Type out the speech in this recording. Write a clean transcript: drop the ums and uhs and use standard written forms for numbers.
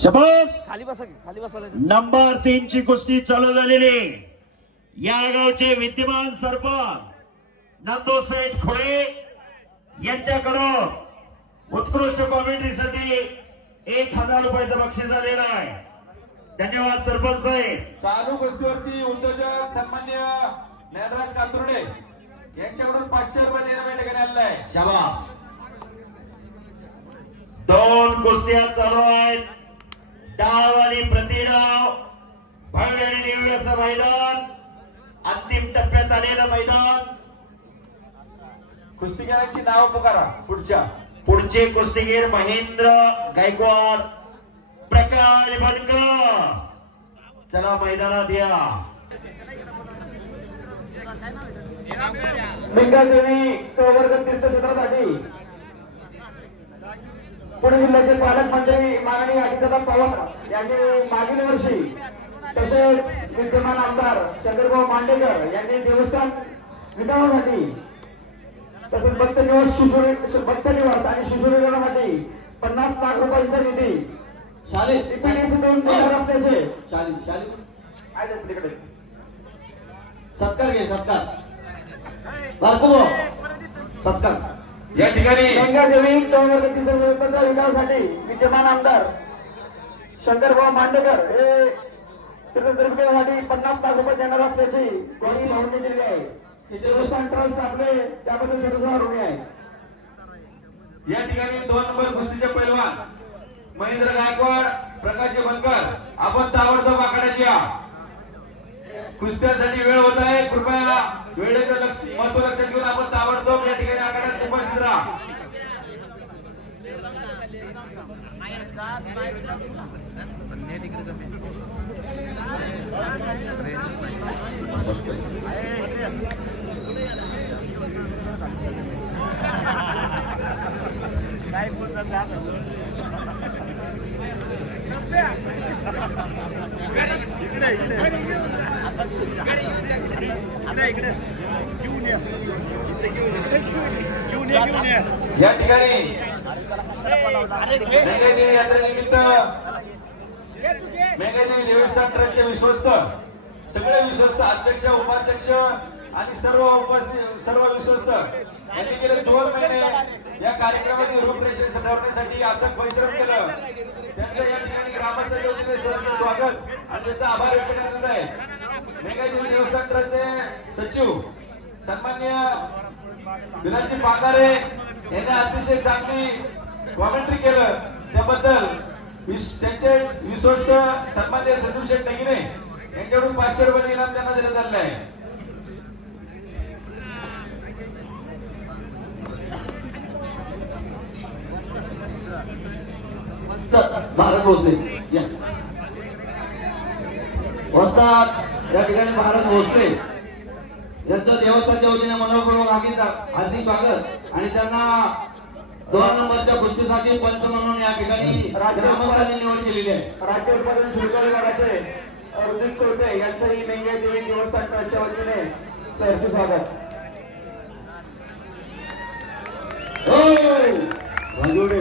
शबास खाली बसा खाली बसा नंबर 3 ची कुस्ती चालू झालेली या गावचे विद्यमान सरपंच नंदोसेठ खोळे यांच्याकडून उत्कृष्ट कॉमेंट्रीसाठी 1000 रुपयाचं बक्षीस आलेलं आहे। धन्यवाद सरपंच साहेब। चालू कुस्तीवरती उद्योजक सन्मान्य ज्ञानराज कातुर्डे यांच्याकडून 500 रुपये देण्यात ठिकाणी आलेला आहे। शाबास। 2 कुस्त्या चालू आहेत, डाव आणि प्रतिडाव, भव्य आणि दिव्य असं मैदान, अंतिम टप्प्यात आलेलं मैदान। कुस्तीगीरांची नाव पुकारा पुढचे कुस्तीगीर महेंद्र गायकवाड, प्रकाश बनकर, चला मैदानात या। लिंगादेवी वर्ग तीर्थक्षेत्रासाठी पुणे जिल्ह्याचे पालकमंत्री माननीय अजितदादा पवार यांनी मागील वर्षी तसेच विद्यमान आमदार चंद्रभाऊ मांडेकर यांनी देवस्थान विकासासाठी तसेच भक्त निवास आणि शिशुरीकरणासाठी 50 लाख रुपयांचा निधी सत्कार घे सत्कार या ठिकाणी गंगादेवी विकासासाठी विद्यमान आमदार शंकरभाऊ मांडेकर हे तीर्थदर्शनासाठी 50 लाख रुपये देणार असल्याची ग्वाही मागणी दिली आहे। देवस्थान ट्रस्ट आपले त्याबद्दल सर्वसाधारण ऋणी आहे। या ठिकाणी 2 नंबर कुस्तीचे पैलवान महेंद्र गायकवाड, प्रकाश बनकर, आपण ताबडतोब आखाड्यात या। कुस्त्यासाठी वेळ होत आहे, कृपया वेळेचं महत्व लक्षात घेऊन आपण ताबडतोब या ठिकाणी आखाड्यात उपस्थित राहा। या ठिकाणी मेघादेवी यात्रेनिमित्त मेघादेवी देवस्थान ट्रस्टचे विश्वस्त सगळे विश्वस्त अध्यक्ष उपाध्यक्ष आणि सर्व विश्वस्त यांनी गेले 2 महिने या कार्यक्रमाची रूपरेषा सजवण्यासाठी अथक परिश्रम केलं। त्यांचं या ठिकाणी ग्रामस्थांच्या वतीने सहर्ष स्वागत आणि त्यांचा आभार व्यक्त करण्यात आहे। मेघादेवी देवस्थान ट्रस्टचे सचिव सन्मान्य विलासजी पागारे यांनी अतिशय चांगली कॉमेंट्री केलं, त्याबद्दल त्यांचे विश्वस्त सन्मान्य सचिव शेठ नगिने यांच्याकडून 500 रुपये इनाम त्यांना देण्यात आलेलं आहे। भारत भोसले या वस्ताद या ठिकाणी भारत भोसले यांचं देवस्थानच्या वतीने मनोपूर्वक हार्दिक स्वागत आणि त्यांना 2 नंबरच्या कुस्तीसाठी पंच म्हणून या ठिकाणी ग्रामस्थांनी निवड केलेली आहे। राज्य उत्पादन शुल्क विभागाचे अर्जुन कोटे यांच्याही मेघादेवी देवस्थान ट्रस्टच्या वतीने सहर्ष स्वागत। राजोडे